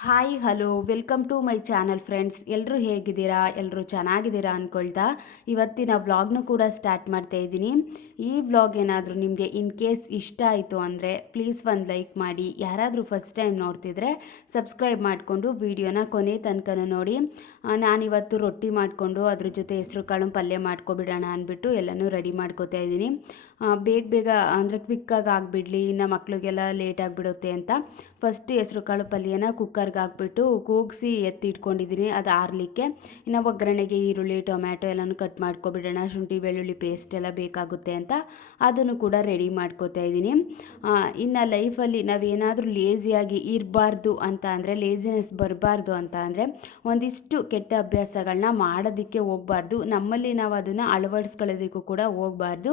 Hi hello welcome to my channel friends. ಎಲ್ಲರೂ ಹೇಗಿದ್ದೀರಾ? ಎಲ್ಲರೂ ಚೆನ್ನಾಗಿದ್ದೀರಾ ಅಂದ್ಕೊಳ್ತಾ ಇವತ್ತಿನ ವ್ಲಾಗ್ನು ಕೂಡ ಸ್ಟಾರ್ಟ್ ಮಾಡ್ತಾ ಇದ್ದೀನಿ. ಈ ವ್ಲಾಗ್ ಏನಾದರೂ ನಿಮಗೆ ಇನ್ ಕೇಸ್ ಇಷ್ಟ ಆಯಿತು ಅಂದರೆ ಪ್ಲೀಸ್ ಒಂದು ಲೈಕ್ ಮಾಡಿ. ಯಾರಾದರೂ ಫಸ್ಟ್ ಟೈಮ್ ನೋಡ್ತಿದ್ರೆ ಸಬ್ಸ್ಕ್ರೈಬ್ ಮಾಡಿಕೊಂಡು ವಿಡಿಯೋನ ಕೊನೆ ತನಕನೂ ನೋಡಿ. ನಾನಿವತ್ತು ರೊಟ್ಟಿ ಮಾಡಿಕೊಂಡು ಅದ್ರ ಜೊತೆ ಹೆಸರು ಕಾಳು ಪಲ್ಯ ಮಾಡ್ಕೊಬಿಡೋಣ ಅಂದ್ಬಿಟ್ಟು ಎಲ್ಲನೂ ರೆಡಿ ಮಾಡ್ಕೋತಾ ಇದ್ದೀನಿ. ಬೇಗ ಬೇಗ ಅಂದರೆ ಕ್ವಿಕ್ಕಾಗಿ ಆಗಿಬಿಡಲಿ, ಇನ್ನು ಮಕ್ಕಳಿಗೆಲ್ಲ ಲೇಟ್ ಆಗಿಬಿಡುತ್ತೆ ಅಂತ ಫಸ್ಟ್ ಹೆಸರು ಕಾಳು ಪಲ್ಯನ ಕುಕ್ಕರ್ಗೆ ಹಾಕ್ಬಿಟ್ಟು ಕೂಗಿಸಿ ಎತ್ತಿಟ್ಕೊಂಡಿದ್ದೀನಿ, ಅದು ಆರಲಿಕ್ಕೆ. ಇನ್ನು ಒಗ್ಗರಣೆಗೆ ಈರುಳ್ಳಿ ಟೊಮ್ಯಾಟೊ ಎಲ್ಲನೂ ಕಟ್ ಮಾಡ್ಕೊಬಿಡೋಣ, ಶುಂಠಿ ಬೆಳ್ಳುಳ್ಳಿ ಪೇಸ್ಟ್ ಎಲ್ಲ ಬೇಕಾಗುತ್ತೆ ಅಂತ ಅದನ್ನು ಕೂಡ ರೆಡಿ ಮಾಡ್ಕೋತಾ ಇದ್ದೀನಿ. ಇನ್ನು ಲೈಫಲ್ಲಿ ನಾವೇನಾದರೂ ಲೇಸಿಯಾಗಿ ಇರಬಾರ್ದು ಅಂತ ಅಂದರೆ, ಲೇಸಿನೆಸ್ ಬರಬಾರ್ದು ಅಂತ ಅಂದರೆ ಒಂದಿಷ್ಟು ಕೆಟ್ಟ ಅಭ್ಯಾಸಗಳನ್ನ ಮಾಡೋದಕ್ಕೆ ಹೋಗಬಾರ್ದು, ನಮ್ಮಲ್ಲಿ ನಾವು ಅದನ್ನು ಅಳವಡಿಸ್ಕೊಳ್ಳೋದಕ್ಕೂ ಕೂಡ ಹೋಗಬಾರ್ದು.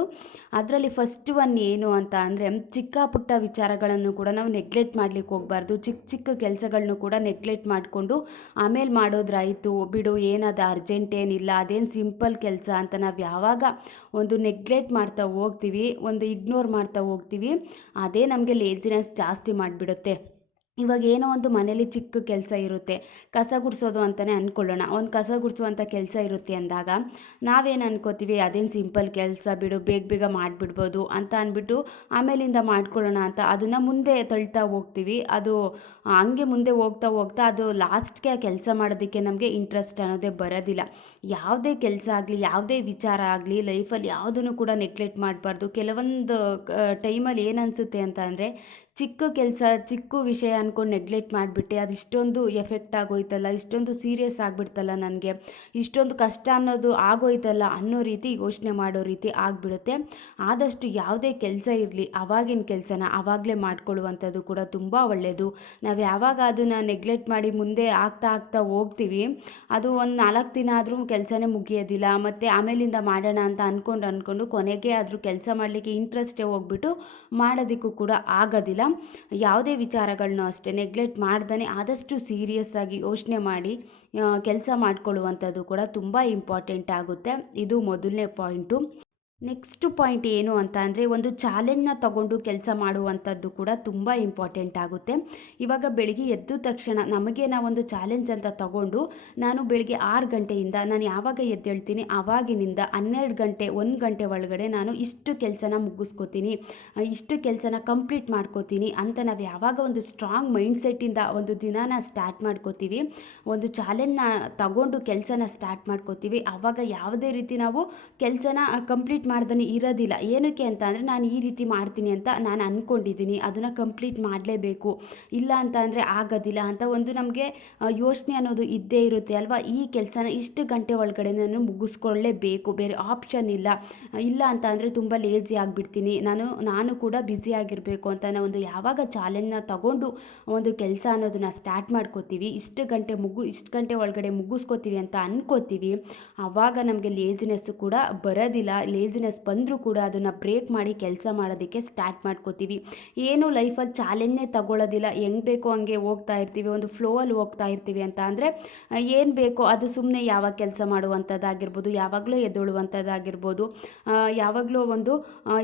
ಅದರಲ್ಲಿ ಫಸ್ಟ್ ಒನ್ ಏನು ಅಂತ ಅಂದರೆ, ಚಿಕ್ಕ ಪುಟ್ಟ ವಿಚಾರಗಳನ್ನು ಕೂಡ ನಾವು ನೆಗ್ಲೆಕ್ಟ್ ಮಾಡಲಿಕ್ಕೆ ಹೋಗಬಾರ್ದು. ಚಿಕ್ಕ ಚಿಕ್ಕ ಕೆಲಸಗಳನ್ನು ಕೂಡ ನೆಗ್ಲೆಕ್ಟ್ ಮಾಡಿಕೊಂಡು ಆಮೇಲೆ ಮಾಡೋದ್ರಾಯಿತು ಬಿಡು, ಏನದು ಅರ್ಜೆಂಟ್ ಏನಿಲ್ಲ, ಅದೇನು ಸಿಂಪಲ್ ಕೆಲಸ ಅಂತ ನಾವು ಯಾವಾಗ ಒಂದು ನೆಗ್ಲೆಕ್ಟ್ ಮಾಡ್ತಾ ಹೋಗ್ತೀವಿ, ಒಂದು ಇಗ್ನೋರ್ ಮಾಡ್ತಾ ಹೋಗ್ತೀವಿ, ಅದೇ ನಮಗೆ ಲೇಜಿನೆಸ್ ಜಾಸ್ತಿ ಮಾಡಿಬಿಡುತ್ತೆ. ಇವಾಗ ಏನೋ ಒಂದು ಮನೇಲಿ ಚಿಕ್ಕ ಕೆಲಸ ಇರುತ್ತೆ, ಕಸ ಗುಡಿಸೋದು ಅಂತಲೇ ಅಂದ್ಕೊಳ್ಳೋಣ. ಒಂದು ಕಸ ಗುಡಿಸುವಂಥ ಕೆಲಸ ಇರುತ್ತೆ ಅಂದಾಗ ನಾವೇನು ಅನ್ಕೋತೀವಿ, ಅದೇನು ಸಿಂಪಲ್ ಕೆಲಸ ಬಿಡು, ಬೇಗ ಬೇಗ ಮಾಡಿಬಿಡ್ಬೋದು ಅಂತ ಅಂದ್ಬಿಟ್ಟು ಆಮೇಲಿಂದ ಮಾಡ್ಕೊಳ್ಳೋಣ ಅಂತ ಅದನ್ನು ಮುಂದೆ ತಳ್ತಾ ಹೋಗ್ತೀವಿ. ಅದು ಹಂಗೆ ಮುಂದೆ ಹೋಗ್ತಾ ಹೋಗ್ತಾ ಅದು ಲಾಸ್ಟ್ಗೆ ಆ ಕೆಲಸ ಮಾಡೋದಕ್ಕೆ ನಮಗೆ ಇಂಟ್ರೆಸ್ಟ್ ಅನ್ನೋದೇ ಬರೋದಿಲ್ಲ. ಯಾವುದೇ ಕೆಲಸ ಆಗಲಿ, ಯಾವುದೇ ವಿಚಾರ ಆಗಲಿ, ಲೈಫಲ್ಲಿ ಯಾವುದನ್ನು ಕೂಡ ನೆಗ್ಲೆಕ್ಟ್ ಮಾಡಬಾರ್ದು. ಕೆಲವೊಂದು ಟೈಮಲ್ಲಿ ಏನು ಅನಿಸುತ್ತೆ ಅಂತ ಅಂದರೆ, ಚಿಕ್ಕ ಕೆಲಸ ಚಿಕ್ಕ ವಿಷಯ ಅಂದ್ಕೊಂಡು ನೆಗ್ಲೆಕ್ಟ್ ಮಾಡಿಬಿಟ್ಟೆ, ಅದು ಇಷ್ಟೊಂದು ಎಫೆಕ್ಟ್ ಆಗೋಯ್ತಲ್ಲ, ಇಷ್ಟೊಂದು ಸೀರಿಯಸ್ ಆಗಿಬಿಡ್ತಲ್ಲ, ನನಗೆ ಇಷ್ಟೊಂದು ಕಷ್ಟ ಅನ್ನೋದು ಆಗೋಯ್ತಲ್ಲ ಅನ್ನೋ ರೀತಿ ಯೋಚನೆ ಮಾಡೋ ರೀತಿ ಆಗಿಬಿಡುತ್ತೆ. ಆದಷ್ಟು ಯಾವುದೇ ಕೆಲಸ ಇರಲಿ, ಆವಾಗಿನ ಕೆಲಸನ ಆವಾಗಲೇ ಮಾಡಿಕೊಳ್ಳುವಂಥದ್ದು ಕೂಡ ತುಂಬ ಒಳ್ಳೆಯದು. ನಾವು ಯಾವಾಗ ಅದನ್ನು ನೆಗ್ಲೆಕ್ಟ್ ಮಾಡಿ ಮುಂದೆ ಆಗ್ತಾ ಆಗ್ತಾ ಹೋಗ್ತೀವಿ, ಅದು ಒಂದು 4 ದಿನ ಆದರೂ ಕೆಲಸನೇ ಮುಗಿಯೋದಿಲ್ಲ. ಮತ್ತು ಆಮೇಲಿಂದ ಮಾಡೋಣ ಅಂತ ಅಂದ್ಕೊಂಡು ಕೊನೆಗೆ ಅದ್ರ ಕೆಲಸ ಮಾಡಲಿಕ್ಕೆ ಇಂಟ್ರೆಸ್ಟೇ ಹೋಗ್ಬಿಟ್ಟು ಮಾಡೋದಕ್ಕೂ ಕೂಡ ಆಗೋದಿಲ್ಲ. ಯಾವುದೇ ವಿಚಾರಗಳನ್ನೂ ಅಷ್ಟೇ ನೆಗ್ಲೆಕ್ಟ್ ಮಾಡ್ದೇ ಆದಷ್ಟು ಸೀರಿಯಸ್ ಆಗಿ ಯೋಚನೆ ಮಾಡಿ ಕೆಲಸ ಮಾಡಿಕೊಳ್ಳುವಂಥದ್ದು ಕೂಡ ತುಂಬ ಇಂಪಾರ್ಟೆಂಟ್ ಆಗುತ್ತೆ. ಇದು ಮೊದಲನೇ ಪಾಯಿಂಟು. ನೆಕ್ಸ್ಟ್ ಪಾಯಿಂಟ್ ಏನು ಅಂತ ಅಂದರೆ, ಒಂದು ಚಾಲೆಂಜ್ನ ತಗೊಂಡು ಕೆಲಸ ಮಾಡುವಂಥದ್ದು ಕೂಡ ತುಂಬ ಇಂಪಾರ್ಟೆಂಟ್ ಆಗುತ್ತೆ. ಇವಾಗ ಬೆಳಿಗ್ಗೆ ಎದ್ದ ತಕ್ಷಣ ನಮಗೆ ನಾವೊಂದು ಚಾಲೆಂಜ್ ಅಂತ ತಗೊಂಡು, ನಾನು ಬೆಳಿಗ್ಗೆ 6 ಗಂಟೆಯಿಂದ ನಾನು ಯಾವಾಗ ಎದ್ದೇಳ್ತೀನಿ ಆವಾಗಿನಿಂದ 12 ಗಂಟೆ 1 ಗಂಟೆ ಒಳಗಡೆ ನಾನು ಇಷ್ಟು ಕೆಲಸನ ಮುಗಿಸ್ಕೋತೀನಿ, ಇಷ್ಟು ಕೆಲಸನ ಕಂಪ್ಲೀಟ್ ಮಾಡ್ಕೋತೀನಿ ಅಂತ ನಾವು ಯಾವಾಗ ಒಂದು ಸ್ಟ್ರಾಂಗ್ ಮೈಂಡ್ಸೆಟ್ಟಿಂದ ಒಂದು ದಿನಾನ ಸ್ಟಾರ್ಟ್ ಮಾಡ್ಕೋತೀವಿ, ಒಂದು ಚಾಲೆಂಜ್ನ ತಗೊಂಡು ಕೆಲಸನ ಸ್ಟಾರ್ಟ್ ಮಾಡ್ಕೋತೀವಿ, ಆವಾಗ ಯಾವುದೇ ರೀತಿ ನಾವು ಕೆಲಸನ ಕಂಪ್ಲೀಟ್ ಮಾಡ್ದೇ ಇರೋದಿಲ್ಲ. ಏನಕ್ಕೆ ಅಂತ ಅಂದರೆ, ನಾನು ಈ ರೀತಿ ಮಾಡ್ತೀನಿ ಅಂತ ನಾನು ಅಂದ್ಕೊಂಡಿದ್ದೀನಿ, ಅದನ್ನು ಕಂಪ್ಲೀಟ್ ಮಾಡಲೇಬೇಕು, ಇಲ್ಲ ಅಂತ ಅಂದರೆ ಆಗೋದಿಲ್ಲ ಅಂತ ಒಂದು ನಮಗೆ ಯೋಚನೆ ಅನ್ನೋದು ಇದ್ದೇ ಇರುತ್ತೆ ಅಲ್ವಾ. ಈ ಕೆಲಸನ ಇಷ್ಟು ಗಂಟೆ ಒಳಗಡೆ ನಾನು ಮುಗಿಸ್ಕೊಳ್ಳೇಬೇಕು, ಬೇರೆ ಆಪ್ಷನ್ ಇಲ್ಲ, ಇಲ್ಲ ಅಂತ ಅಂದರೆ ತುಂಬ ಲೇಜಿ ಆಗಿಬಿಡ್ತೀನಿ, ನಾನು ಕೂಡ ಬ್ಯುಸಿಯಾಗಿರಬೇಕು ಅಂತ ನಾವು ಒಂದು ಯಾವಾಗ ಚಾಲೆಂಜ್ನ ತಗೊಂಡು ಒಂದು ಕೆಲಸ ಅನ್ನೋದನ್ನ ಸ್ಟಾರ್ಟ್ ಮಾಡ್ಕೋತೀವಿ, ಇಷ್ಟು ಗಂಟೆ ಒಳಗಡೆ ಮುಗಿಸ್ಕೋತೀವಿ ಅಂತ ಅಂದ್ಕೋತೀವಿ, ಆವಾಗ ನಮಗೆ ಲೇಜಿನೆಸ್ಸು ಕೂಡ ಬರೋದಿಲ್ಲ. ಲೇಜಿನೆಸ್ ಬಂದರೂ ಕೂಡ ಅದನ್ನು ಬ್ರೇಕ್ ಮಾಡಿ ಕೆಲಸ ಮಾಡೋದಕ್ಕೆ ಸ್ಟಾರ್ಟ್ ಮಾಡ್ಕೋತೀವಿ. ಏನು ಲೈಫಲ್ಲಿ ಚಾಲೆಂಜೇ ತಗೊಳ್ಳೋದಿಲ್ಲ, ಹೆಂಗೆ ಬೇಕೋ ಹಂಗೆ ಹೋಗ್ತಾ ಇರ್ತೀವಿ, ಒಂದು ಫ್ಲೋವಲ್ಲಿ ಹೋಗ್ತಾ ಇರ್ತೀವಿ ಅಂತ ಅಂದರೆ ಏನು ಬೇಕೋ ಅದು ಸುಮ್ಮನೆ ಯಾವಾಗ ಕೆಲಸ ಮಾಡುವಂಥದ್ದಾಗಿರ್ಬೋದು, ಯಾವಾಗಲೂ ಎದ್ದೇಳುವಂಥದ್ದಾಗಿರ್ಬೋದು, ಯಾವಾಗಲೂ ಒಂದು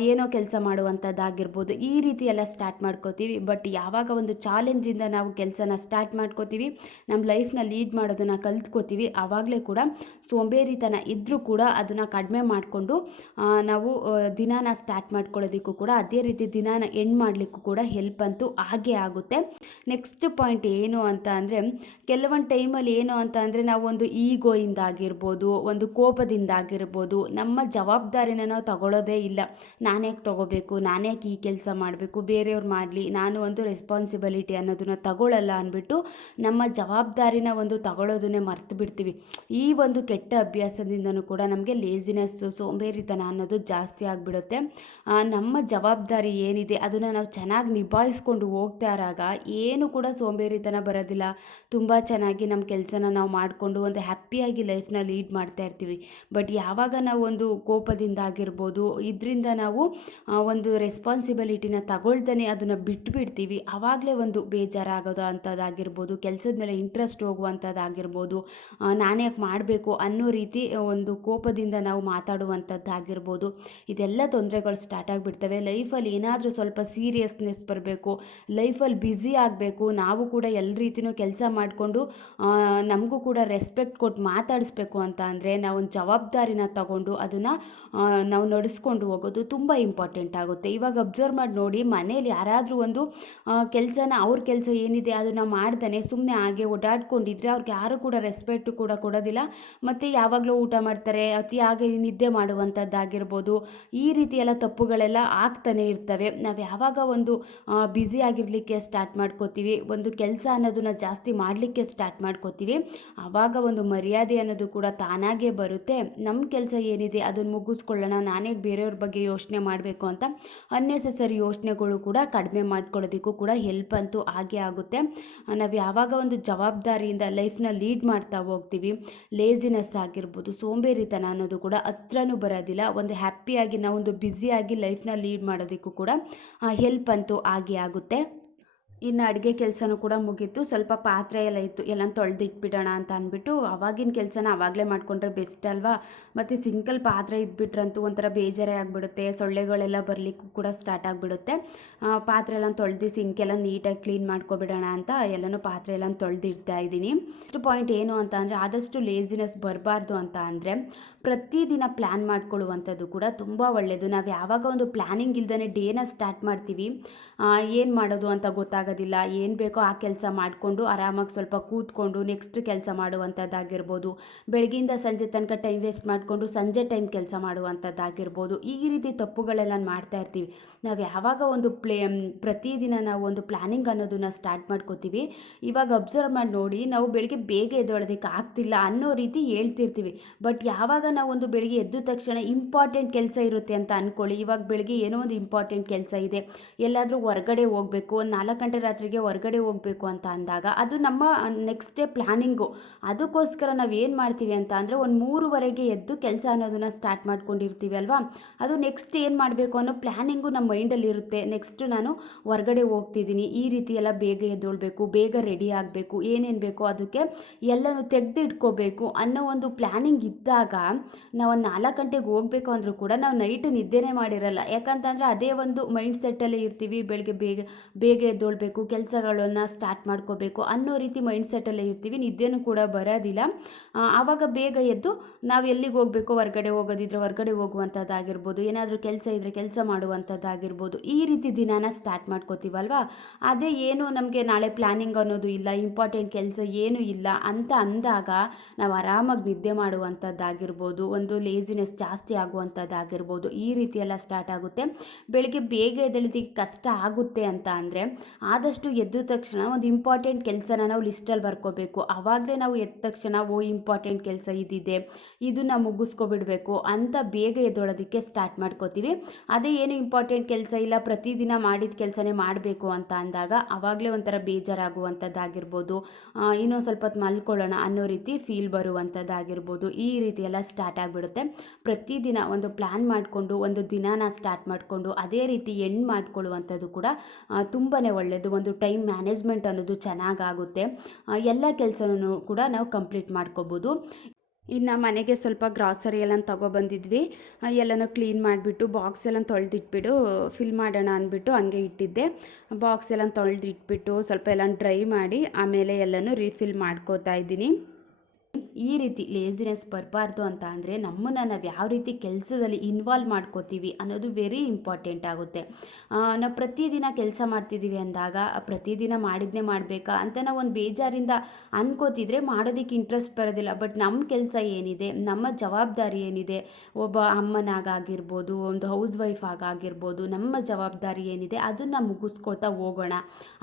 ಏನೋ ಕೆಲಸ ಮಾಡುವಂಥದ್ದಾಗಿರ್ಬೋದು, ಈ ರೀತಿ ಎಲ್ಲ ಸ್ಟಾರ್ಟ್ ಮಾಡ್ಕೋತೀವಿ. ಬಟ್ ಯಾವಾಗ ಒಂದು ಚಾಲೆಂಜಿಂದ ನಾವು ಕೆಲಸನ ಸ್ಟಾರ್ಟ್ ಮಾಡ್ಕೋತೀವಿ, ನಮ್ಮ ಲೈಫ್ನ ಲೀಡ್ ಮಾಡೋದನ್ನು ಕಲ್ತ್ಕೋತೀವಿ, ಆವಾಗಲೇ ಕೂಡ ಸೋಂಬೇರಿತನ ಇದ್ದರೂ ಕೂಡ ಅದನ್ನು ಕಡಿಮೆ ಮಾಡಿಕೊಂಡು ನಾವು ದಿನಾನ ಸ್ಟಾರ್ಟ್ ಮಾಡ್ಕೊಳ್ಳೋದಕ್ಕೂ ಕೂಡ, ಅದೇ ರೀತಿ ದಿನಾನ ಎಂಡ್ ಮಾಡಲಿಕ್ಕೂ ಕೂಡ ಹೆಲ್ಪ್ ಅಂತೂ ಆಗೇ ಆಗುತ್ತೆ. ನೆಕ್ಸ್ಟ್ ಪಾಯಿಂಟ್ ಏನು ಅಂತ ಅಂದರೆ, ಕೆಲವೊಂದು ಟೈಮಲ್ಲಿ ಏನು ಅಂತ ಅಂದರೆ, ನಾವು ಒಂದು ಈಗೋಯಿಂದ ಆಗಿರ್ಬೋದು, ಒಂದು ಕೋಪದಿಂದ ಆಗಿರ್ಬೋದು, ನಮ್ಮ ಜವಾಬ್ದಾರಿನ ನಾವು ತಗೊಳ್ಳೋದೇ ಇಲ್ಲ. ನಾನ್ಯಾಕೆ ತಗೋಬೇಕು, ನಾನ್ಯಾಕೆ ಈ ಕೆಲಸ ಮಾಡಬೇಕು, ಬೇರೆಯವ್ರು ಮಾಡಲಿ, ನಾನು ಒಂದು ರೆಸ್ಪಾನ್ಸಿಬಿಲಿಟಿ ಅನ್ನೋದನ್ನು ತಗೊಳ್ಳಲ್ಲ ಅಂದ್ಬಿಟ್ಟು ನಮ್ಮ ಜವಾಬ್ದಾರಿನ ಒಂದು ತಗೊಳ್ಳೋದನ್ನೇ ಮರ್ತು ಬಿಡ್ತೀವಿ. ಈ ಒಂದು ಕೆಟ್ಟ ಅಭ್ಯಾಸದಿಂದನೂ ಕೂಡ ನಮಗೆ ಲೇಜಿನೆಸ್ಸು, ಸೋಂಬೇರಿತನ ಅನ್ನೋದು ಜಾಸ್ತಿ ಆಗಿಬಿಡುತ್ತೆ. ನಮ್ಮ ಜವಾಬ್ದಾರಿ ಏನಿದೆ ಅದನ್ನು ನಾವು ಚೆನ್ನಾಗಿ ನಿಭಾಯಿಸ್ಕೊಂಡು ಹೋಗ್ತಾ ಇರಾಗ ಏನು ಕೂಡ ಸೋಂಬೇರಿತನ ಬರೋದಿಲ್ಲ. ತುಂಬ ಚೆನ್ನಾಗಿ ನಮ್ಮ ಕೆಲಸನ ನಾವು ಮಾಡಿಕೊಂಡು ಒಂದು ಹ್ಯಾಪಿಯಾಗಿ ಲೈಫ್ನ ಲೀಡ್ ಮಾಡ್ತಾ ಇರ್ತೀವಿ. ಬಟ್ ಯಾವಾಗ ನಾವು ಒಂದು ಕೋಪದಿಂದ ಆಗಿರ್ಬೋದು, ಇದರಿಂದ ನಾವು ಒಂದು ರೆಸ್ಪಾನ್ಸಿಬಿಲಿಟಿನ ತಗೊಳ್ತಾನೆ ಅದನ್ನು ಬಿಟ್ಬಿಡ್ತೀವಿ, ಆವಾಗಲೇ ಒಂದು ಬೇಜಾರಾಗೋದು ಅಂಥದ್ದಾಗಿರ್ಬೋದು, ಕೆಲಸದ ಮೇಲೆ ಇಂಟ್ರೆಸ್ಟ್ ಹೋಗುವಂಥದ್ದಾಗಿರ್ಬೋದು, ನಾನ್ಯಾಕೆ ಮಾಡಬೇಕು ಅನ್ನೋ ರೀತಿ ಒಂದು ಕೋಪದಿಂದ ನಾವು ಮಾತಾಡುವಂಥದ್ದಾಗಿರ್ಬೋದು, ಆಗಿರ್ಬೋದು, ಇದೆಲ್ಲ ತೊಂದರೆಗಳು ಸ್ಟಾರ್ಟ್ ಆಗಿಬಿಡ್ತವೆ. ಲೈಫಲ್ಲಿ ಏನಾದರೂ ಸ್ವಲ್ಪ ಸೀರಿಯಸ್ನೆಸ್ ಬರಬೇಕು, ಲೈಫಲ್ಲಿ ಬ್ಯುಸಿ ಆಗಬೇಕು, ನಾವು ಕೂಡ ಎಲ್ಲ ರೀತಿಯೂ ಕೆಲಸ ಮಾಡಿಕೊಂಡು ನಮಗೂ ಕೂಡ ರೆಸ್ಪೆಕ್ಟ್ ಕೊಟ್ಟು ಮಾತಾಡಿಸ್ಬೇಕು ಅಂತ ಅಂದರೆ ನಾವೊಂದು ಜವಾಬ್ದಾರಿನ ತಗೊಂಡು ಅದನ್ನು ನಾವು ನಡೆಸ್ಕೊಂಡು ಹೋಗೋದು ತುಂಬ ಇಂಪಾರ್ಟೆಂಟ್ ಆಗುತ್ತೆ. ಇವಾಗ ಅಬ್ಸರ್ವ್ ಮಾಡಿ ನೋಡಿ, ಮನೇಲಿ ಯಾರಾದರೂ ಒಂದು ಕೆಲಸನ ಅವ್ರ ಕೆಲಸ ಏನಿದೆ ಅದನ್ನು ಮಾಡ್ತಾನೆ ಸುಮ್ಮನೆ ಹಾಗೆ ಓಡಾಡ್ಕೊಂಡಿದ್ರೆ ಅವ್ರಿಗೆ ಯಾರು ಕೂಡ ರೆಸ್ಪೆಕ್ಟ್ ಕೂಡ ಕೊಡೋದಿಲ್ಲ. ಮತ್ತು ಯಾವಾಗಲೂ ಊಟ ಮಾಡ್ತಾರೆ, ಅತಿಯಾಗಿ ನಿದ್ದೆ ಮಾಡುವಂಥದ್ದಾಗಿರ್ಬೋದು, ಈ ರೀತಿ ಎಲ್ಲ ತಪ್ಪುಗಳೆಲ್ಲ ಆಗ್ತಾನೆ ಇರ್ತವೆ. ನಾವು ಯಾವಾಗ ಒಂದು ಬ್ಯುಸಿ ಆಗಿರಲಿಕ್ಕೆ ಸ್ಟಾರ್ಟ್ ಮಾಡ್ಕೋತೀವಿ, ಒಂದು ಕೆಲಸ ಅನ್ನೋದನ್ನ ಜಾಸ್ತಿ ಮಾಡಲಿಕ್ಕೆ ಸ್ಟಾರ್ಟ್ ಮಾಡ್ಕೋತೀವಿ, ಆವಾಗ ಒಂದು ಮರ್ಯಾದೆ ಅನ್ನೋದು ಕೂಡ ತಾನಾಗೇ ಬರುತ್ತೆ. ನಮ್ಮ ಕೆಲಸ ಏನಿದೆ ಅದನ್ನು ಮುಗಿಸ್ಕೊಳ್ಳೋಣ, ನಾನೇ ಬೇರೆಯವ್ರ ಬಗ್ಗೆ ಯೋಚನೆ ಮಾಡಬೇಕು ಅಂತ ಅನ್ನೆಸೆಸರಿ ಯೋಚನೆಗಳು ಕೂಡ ಕಡಿಮೆ ಮಾಡ್ಕೊಳ್ಳೋದಕ್ಕೂ ಕೂಡ ಹೆಲ್ಪ್ ಅಂತೂ ಆಗೇ ಆಗುತ್ತೆ. ನಾವು ಯಾವಾಗ ಒಂದು ಜವಾಬ್ದಾರಿಯಿಂದ ಲೈಫ್ನ ಲೀಡ್ ಮಾಡ್ತಾ ಹೋಗ್ತೀವಿ, ಲೇಜಿನೆಸ್ ಆಗಿರ್ಬೋದು, ಸೋಂಬೇರಿತನ ಅನ್ನೋದು ಕೂಡ ಹತ್ರನೂ ಬರೋದಿಲ್ಲ. ಒಂದು ಹ್ಯಾಪಿಯಾಗಿ ನಾವೊಂದು ಬ್ಯುಸಿಯಾಗಿ ಲೈಫ್ನ ಲೀಡ್ ಮಾಡೋದಕ್ಕೂ ಕೂಡ ಹೆಲ್ಪ್ ಅಂತೂ ಆಗೇ ಆಗುತ್ತೆ. ಇನ್ನು ಅಡುಗೆ ಕೆಲಸನೂ ಕೂಡ ಮುಗೀತು. ಸ್ವಲ್ಪ ಪಾತ್ರೆ ಎಲ್ಲ ಇತ್ತು, ಎಲ್ಲ ತೊಳೆದಿಟ್ಬಿಡೋಣ ಅಂತ ಅಂದ್ಬಿಟ್ಟು ಅವಾಗಿನ ಕೆಲಸನ ಆವಾಗಲೇ ಮಾಡಿಕೊಂಡ್ರೆ ಬೆಸ್ಟ್ ಅಲ್ವಾ. ಮತ್ತು ಸಿಂಕಲ್ ಪಾತ್ರೆ ಇದ್ಬಿಟ್ರಂತೂ ಒಂಥರ ಬೇಜಾರೇ ಆಗಿಬಿಡುತ್ತೆ, ಸೊಳ್ಳೆಗಳೆಲ್ಲ ಬರಲಿಕ್ಕೂ ಕೂಡ ಸ್ಟಾರ್ಟ್ ಆಗಿಬಿಡುತ್ತೆ. ಪಾತ್ರೆ ಎಲ್ಲ ತೊಳೆದು ಸಿಂಕೆಲ್ಲ ನೀಟಾಗಿ ಕ್ಲೀನ್ ಮಾಡ್ಕೊಬಿಡೋಣ ಅಂತ ಎಲ್ಲನೂ ಪಾತ್ರೆ ಎಲ್ಲ ತೊಳೆದಿಡ್ತಾ ಇದ್ದೀನಿ. ನೆಕ್ಸ್ಟ್ ಪಾಯಿಂಟ್ ಏನು ಅಂತ ಅಂದರೆ, ಆದಷ್ಟು ಲೇಜಿನೆಸ್ ಬರಬಾರ್ದು ಅಂತ ಅಂದರೆ ಪ್ರತಿದಿನ ಪ್ಲ್ಯಾನ್ ಮಾಡ್ಕೊಳ್ಳುವಂಥದ್ದು ಕೂಡ ತುಂಬ ಒಳ್ಳೆಯದು. ನಾವು ಯಾವಾಗ ಒಂದು ಪ್ಲ್ಯಾನಿಂಗ್ ಇಲ್ದೇ ಡೇನ ಸ್ಟಾರ್ಟ್ ಮಾಡ್ತೀವಿ, ಏನು ಮಾಡೋದು ಅಂತ ಗೊತ್ತಾಗೋದಿಲ್ಲ. ಏನು ಬೇಕೋ ಆ ಕೆಲಸ ಮಾಡಿಕೊಂಡು ಆರಾಮಾಗಿ ಸ್ವಲ್ಪ ಕೂತ್ಕೊಂಡು ನೆಕ್ಸ್ಟ್ ಕೆಲಸ ಮಾಡುವಂಥದ್ದಾಗಿರ್ಬೋದು, ಬೆಳಗ್ಗೆಯಿಂದ ಸಂಜೆ ತನಕ ಟೈಮ್ ವೇಸ್ಟ್ ಮಾಡಿಕೊಂಡು ಸಂಜೆ ಟೈಮ್ ಕೆಲಸ ಮಾಡುವಂಥದ್ದಾಗಿರ್ಬೋದು, ಈ ರೀತಿ ತಪ್ಪುಗಳೆಲ್ಲ ಮಾಡ್ತಾ ಇರ್ತೀವಿ. ನಾವು ಯಾವಾಗ ಒಂದು ಪ್ರತಿದಿನ ನಾವು ಒಂದು ಪ್ಲ್ಯಾನಿಂಗ್ ಅನ್ನೋದನ್ನ ಸ್ಟಾರ್ಟ್ ಮಾಡ್ಕೋತೀವಿ, ಇವಾಗ ಅಬ್ಸರ್ವ್ ಮಾಡಿ ನೋಡಿ, ನಾವು ಬೆಳಗ್ಗೆ ಬೇಗ ಎದ್ದೇಳೋದಕ್ಕೆ ಆಗ್ತಿಲ್ಲ ಅನ್ನೋ ರೀತಿ ಹೇಳ್ತಿರ್ತೀವಿ. ಬಟ್ ಯಾವಾಗ ನಾವು ಒಂದು ಬೆಳಗ್ಗೆ ಎದ್ದ ತಕ್ಷಣ ಇಂಪಾರ್ಟೆಂಟ್ ಕೆಲಸ ಇರುತ್ತೆ ಅಂತ ಅಂದ್ಕೊಳ್ಳಿ, ಇವಾಗ ಬೆಳಗ್ಗೆ ಏನೋ ಒಂದು ಇಂಪಾರ್ಟೆಂಟ್ ಕೆಲಸ ಇದೆ, ಎಲ್ಲಾದರೂ ಹೊರಗಡೆ ಹೋಗಬೇಕು, ಒಂದು 4 ಗಂಟೆ ರಾತ್ರಿಗೆ ಹೊರಗಡೆ ಹೋಗಬೇಕು ಅಂತ ಅಂದಾಗ ಅದು ನಮ್ಮ ನೆಕ್ಸ್ಟ್ ಡೇ ಪ್ಲ್ಯಾನಿಂಗು. ಅದಕ್ಕೋಸ್ಕರ ನಾವು ಏನು ಮಾಡ್ತೀವಿ ಅಂತ ಅಂದರೆ ಒಂದು 3:30ಗೆ ಎದ್ದು ಕೆಲಸ ಅನ್ನೋದನ್ನು ಸ್ಟಾರ್ಟ್ ಮಾಡ್ಕೊಂಡಿರ್ತೀವಿ ಅಲ್ವಾ. ಅದು ನೆಕ್ಸ್ಟ್ ಏನು ಮಾಡಬೇಕು ಅನ್ನೋ ಪ್ಲ್ಯಾನಿಂಗು ನಮ್ಮ ಮೈಂಡಲ್ಲಿ ಇರುತ್ತೆ. ನೆಕ್ಸ್ಟು ನಾನು ಹೊರಗಡೆ ಹೋಗ್ತಿದ್ದೀನಿ, ಈ ರೀತಿ ಎಲ್ಲ ಬೇಗ ಎದ್ದೊಳ್ಬೇಕು, ಬೇಗ ರೆಡಿ ಆಗಬೇಕು, ಏನೇನು ಬೇಕೋ ಅದಕ್ಕೆ ಎಲ್ಲನೂ ತೆಗೆದಿಟ್ಕೋಬೇಕು ಅನ್ನೋ ಒಂದು ಪ್ಲ್ಯಾನಿಂಗ್ ಇದ್ದಾಗ ನಾವು ಒಂದು 4 ಗಂಟೆಗೆ ಹೋಗಬೇಕು ಅಂದರೂ ಕೂಡ ನಾವು ನೈಟ್ ನಿದ್ದೆನೇ ಮಾಡಿರಲ್ಲ. ಯಾಕಂತಂದರೆ ಅದೇ ಒಂದು ಮೈಂಡ್ ಸೆಟ್ಟಲ್ಲೇ ಇರ್ತೀವಿ, ಬೆಳಗ್ಗೆ ಬೇಗ ಬೇಗ ಎದ್ದೊಳ್ಬೇಕು, ಕೆಲಸಗಳನ್ನು ಸ್ಟಾರ್ಟ್ ಮಾಡ್ಕೋಬೇಕು ಅನ್ನೋ ರೀತಿ ಮೈಂಡ್ ಸೆಟ್ಟಲ್ಲೇ ಇರ್ತೀವಿ, ನಿದ್ದೆನೂ ಕೂಡ ಬರೋದಿಲ್ಲ. ಆವಾಗ ಬೇಗ ಎದ್ದು ನಾವು ಎಲ್ಲಿಗೆ ಹೋಗಬೇಕು, ಹೊರಗಡೆ ಹೋಗೋದಿದ್ರೆ ಹೊರಗಡೆ ಹೋಗುವಂಥದ್ದಾಗಿರ್ಬೋದು, ಏನಾದರೂ ಕೆಲಸ ಇದ್ದರೆ ಕೆಲಸ ಮಾಡುವಂಥದ್ದಾಗಿರ್ಬೋದು, ಈ ರೀತಿ ದಿನಾನ ಸ್ಟಾರ್ಟ್ ಮಾಡ್ಕೋತೀವಲ್ವಾ. ಅದೇ ಏನು ನಮಗೆ ನಾಳೆ ಪ್ಲ್ಯಾನಿಂಗ್ ಅನ್ನೋದು ಇಲ್ಲ, ಇಂಪಾರ್ಟೆಂಟ್ ಕೆಲಸ ಏನೂ ಇಲ್ಲ ಅಂತ ಅಂದಾಗ ನಾವು ಆರಾಮಾಗಿ ನಿದ್ದೆ ಮಾಡುವಂಥದ್ದಾಗಿರ್ಬೋದು, ಒಂದು ಲೇಜಿನೆಸ್ ಜಾಸ್ತಿ ಆಗುವಂಥದ್ದಾಗಿರ್ಬೋದು, ಈ ರೀತಿ ಎಲ್ಲ ಸ್ಟಾರ್ಟ್ ಆಗುತ್ತೆ. ಬೆಳಗ್ಗೆ ಬೇಗ ಎದ್ದೇಳೋದಕ್ಕೆ ಕಷ್ಟ ಆಗುತ್ತೆ ಅಂತ ಅಂದರೆ ಆದಷ್ಟು ಎದ್ದ ತಕ್ಷಣ ಒಂದು ಇಂಪಾರ್ಟೆಂಟ್ ಕೆಲಸನ ನಾವು ಲಿಸ್ಟಲ್ಲಿ ಬರ್ಕೋಬೇಕು. ಆವಾಗಲೇ ನಾವು ಎದ್ದ ತಕ್ಷಣ ಇಂಪಾರ್ಟೆಂಟ್ ಕೆಲಸ ಇದಿದೆ, ಇದನ್ನು ಮುಗಿಸ್ಕೊಬಿಡಬೇಕು ಅಂತ ಬೇಗ ಎದ್ದೊಳೋದಕ್ಕೆ ಸ್ಟಾರ್ಟ್ ಮಾಡ್ಕೋತೀವಿ. ಅದೇ ಏನು ಇಂಪಾರ್ಟೆಂಟ್ ಕೆಲಸ ಇಲ್ಲ, ಪ್ರತಿದಿನ ಮಾಡಿದ ಕೆಲಸನೇ ಮಾಡಬೇಕು ಅಂತ ಅಂದಾಗ ಆವಾಗಲೇ ಒಂಥರ ಬೇಜಾರಾಗುವಂಥದ್ದಾಗಿರ್ಬೋದು, ಇನ್ನೊಂದು ಸ್ವಲ್ಪ ಹೊತ್ತು ಮಲ್ಕೊಳ್ಳೋಣ ಅನ್ನೋ ರೀತಿ ಫೀಲ್ ಬರುವಂಥದ್ದಾಗಿರ್ಬೋದು, ಈ ರೀತಿ ಎಲ್ಲ ಸ್ಟಾರ್ಟ್ ಆಗಿಬಿಡುತ್ತೆ. ಪ್ರತಿದಿನ ಒಂದು ಪ್ಲ್ಯಾನ್ ಮಾಡಿಕೊಂಡು ಒಂದು ದಿನಾನ ಸ್ಟಾರ್ಟ್ ಮಾಡಿಕೊಂಡು ಅದೇ ರೀತಿ ಎಂಡ್ ಮಾಡ್ಕೊಳ್ಳುವಂಥದ್ದು ಕೂಡ ತುಂಬಾ ಒಳ್ಳೆಯದು. ಒಂದು ಟೈಮ್ ಮ್ಯಾನೇಜ್ಮೆಂಟ್ ಅನ್ನೋದು ಚೆನ್ನಾಗಾಗುತ್ತೆ, ಎಲ್ಲ ಕೆಲಸನೂ ಕೂಡ ನಾವು ಕಂಪ್ಲೀಟ್ ಮಾಡ್ಕೋಬೋದು. ಇನ್ನು ಮನೆಗೆ ಸ್ವಲ್ಪ ಗ್ರಾಸರಿ ಎಲ್ಲ ತೊಗೊಬಂದಿದ್ವಿ, ಎಲ್ಲನೂ ಕ್ಲೀನ್ ಮಾಡಿಬಿಟ್ಟು ಬಾಕ್ಸ್ ಎಲ್ಲ ತೊಳೆದಿಟ್ಬಿಟ್ಟು ಫಿಲ್ ಮಾಡೋಣ ಅಂದ್ಬಿಟ್ಟು ಹಂಗೆ ಇಟ್ಟಿದ್ದೆ. ಬಾಕ್ಸ್ ಎಲ್ಲ ತೊಳೆದಿಟ್ಬಿಟ್ಟು ಸ್ವಲ್ಪ ಎಲ್ಲ ಡ್ರೈ ಮಾಡಿ ಆಮೇಲೆ ಎಲ್ಲನೂ ರೀಫಿಲ್ ಮಾಡ್ಕೋತಾ ಇದ್ದೀನಿ. ಈ ರೀತಿ ಲೇಜಿನೆಸ್ ಬರಬಾರ್ದು ಅಂತ ಅಂದರೆ ನಮ್ಮನ್ನು ನಾವು ಯಾವ ರೀತಿ ಕೆಲಸದಲ್ಲಿ ಇನ್ವಾಲ್ವ್ ಮಾಡ್ಕೋತೀವಿ ಅನ್ನೋದು ವೆರಿ ಇಂಪಾರ್ಟೆಂಟ್ ಆಗುತ್ತೆ. ನಾವು ಪ್ರತಿದಿನ ಕೆಲಸ ಮಾಡ್ತಿದ್ದೀವಿ ಅಂದಾಗ ಪ್ರತಿದಿನ ಮಾಡಿದ್ನೇ ಮಾಡಬೇಕಾ ಅಂತ ನಾವು ಒಂದು ಬೇಜಾರಿಂದ ಅನ್ಕೋತಿದ್ರೆ ಮಾಡೋದಕ್ಕೆ ಇಂಟ್ರೆಸ್ಟ್ ಬರೋದಿಲ್ಲ. ಬಟ್ ನಮ್ಮ ಕೆಲಸ ಏನಿದೆ, ನಮ್ಮ ಜವಾಬ್ದಾರಿ ಏನಿದೆ, ಒಬ್ಬ ಅಮ್ಮನಾಗಿರ್ಬೋದು, ಒಂದು ಹೌಸ್ ವೈಫ್ ಆಗಿರ್ಬೋದು, ನಮ್ಮ ಜವಾಬ್ದಾರಿ ಏನಿದೆ ಅದನ್ನು ಮುಗಿಸ್ಕೊಳ್ತಾ ಹೋಗೋಣ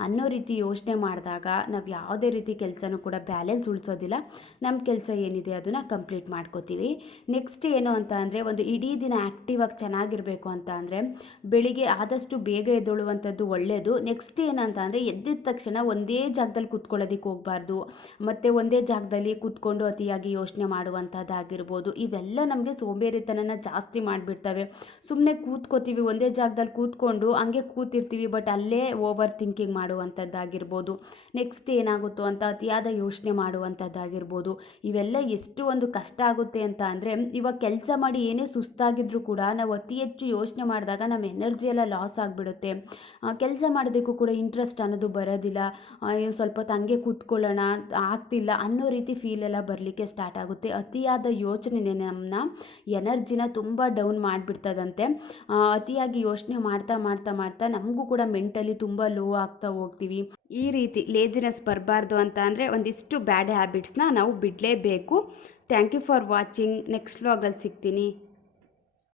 ಅನ್ನೋ ರೀತಿ ಯೋಚನೆ ಮಾಡಿದಾಗ ನಾವು ಯಾವುದೇ ರೀತಿ ಕೆಲಸನೂ ಕೂಡ ಬ್ಯಾಲೆನ್ಸ್ ಉಳಿಸೋದಿಲ್ಲ. ನಮ್ಮ ಕೆಲಸ ಏನಿದೆ ಅದನ್ನು ಕಂಪ್ಲೀಟ್ ಮಾಡ್ಕೋತೀವಿ. ನೆಕ್ಸ್ಟ್ ಏನು ಅಂತ ಅಂದರೆ ಒಂದು ಇಡೀ ದಿನ ಆ್ಯಕ್ಟಿವ್ ಆಗಿ ಚೆನ್ನಾಗಿರಬೇಕು ಅಂತ ಅಂದರೆ ಬೆಳಿಗ್ಗೆ ಆದಷ್ಟು ಬೇಗ ಎದ್ದೇಳುವಂಥದ್ದು ಒಳ್ಳೆಯದು. ನೆಕ್ಸ್ಟ್ ಏನಂತ ಅಂದರೆ ಎದ್ದಿದ ತಕ್ಷಣ ಒಂದೇ ಜಾಗದಲ್ಲಿ ಕೂತ್ಕೊಳ್ಳೋದಕ್ಕೆ ಹೋಗಬಾರ್ದು, ಮತ್ತು ಒಂದೇ ಜಾಗದಲ್ಲಿ ಕೂತ್ಕೊಂಡು ಅತಿಯಾಗಿ ಯೋಚನೆ ಮಾಡುವಂಥದ್ದಾಗಿರ್ಬೋದು, ಇವೆಲ್ಲ ನಮಗೆ ಸೋಂಬೇರಿತನನ ಜಾಸ್ತಿ ಮಾಡಿಬಿಡ್ತವೆ. ಸುಮ್ಮನೆ ಕೂತ್ಕೋತೀವಿ, ಒಂದೇ ಜಾಗದಲ್ಲಿ ಕೂತ್ಕೊಂಡು ಹಂಗೆ ಕೂತಿರ್ತೀವಿ, ಬಟ್ ಅಲ್ಲೇ ಓವರ್ ಥಿಂಕಿಂಗ್ ಮಾಡುವಂಥದ್ದಾಗಿರ್ಬೋದು, ನೆಕ್ಸ್ಟ್ ಏನಾಗುತ್ತೋ ಅಂತ ಅತಿಯಾದ ಯೋಚನೆ ಮಾಡುವಂಥದ್ದಾಗಿರ್ಬೋದು, ಇವೆಲ್ಲ ಎಷ್ಟು ಒಂದು ಕಷ್ಟ ಆಗುತ್ತೆ ಅಂತ ಅಂದರೆ, ಇವಾಗ ಕೆಲಸ ಮಾಡಿ ಏನೇ ಸುಸ್ತಾಗಿದ್ರೂ ಕೂಡ ನಾವು ಅತಿ ಹೆಚ್ಚು ಯೋಚನೆ ಮಾಡಿದಾಗ ನಮ್ಮ ಎನರ್ಜಿ ಎಲ್ಲ ಲಾಸ್ ಆಗಿಬಿಡುತ್ತೆ. ಕೆಲಸ ಮಾಡೋದಕ್ಕೂ ಕೂಡ ಇಂಟ್ರೆಸ್ಟ್ ಅನ್ನೋದು ಬರೋದಿಲ್ಲ. ಸ್ವಲ್ಪ ಹೊತ್ತು ಹಂಗೆ ಕೂತ್ಕೊಳ್ಳೋಣ ಆಗ್ತಿಲ್ಲ ಅನ್ನೋ ರೀತಿ ಫೀಲ್ ಎಲ್ಲ ಬರಲಿಕ್ಕೆ ಸ್ಟಾರ್ಟ್ ಆಗುತ್ತೆ. ಅತಿಯಾದ ಯೋಚನೆ ನಮ್ಮನ್ನ ಎನರ್ಜಿನ ತುಂಬ ಡೌನ್ ಮಾಡಿಬಿಡ್ತದಂತೆ. ಅತಿಯಾಗಿ ಯೋಚನೆ ಮಾಡ್ತಾ ಮಾಡ್ತಾ ಮಾಡ್ತಾ ನಮಗೂ ಕೂಡ ಮೆಂಟಲಿ ತುಂಬ ಲೋ ಆಗ್ತಾ ಹೋಗ್ತೀವಿ. ಈ ರೀತಿ ಲೇಜಿನೆಸ್ ಬರಬಾರ್ದು ಅಂತ ಅಂದರೆ ಒಂದಿಷ್ಟು ಬ್ಯಾಡ್ ಹ್ಯಾಬಿಟ್ಸ್ನ ನಾವು ಬಿಡಲೇಬೇಕು. Thank you for watching. Next ವ್ಲಾಗಲ್ಲಿ ಸಿಗ್ತೀನಿ.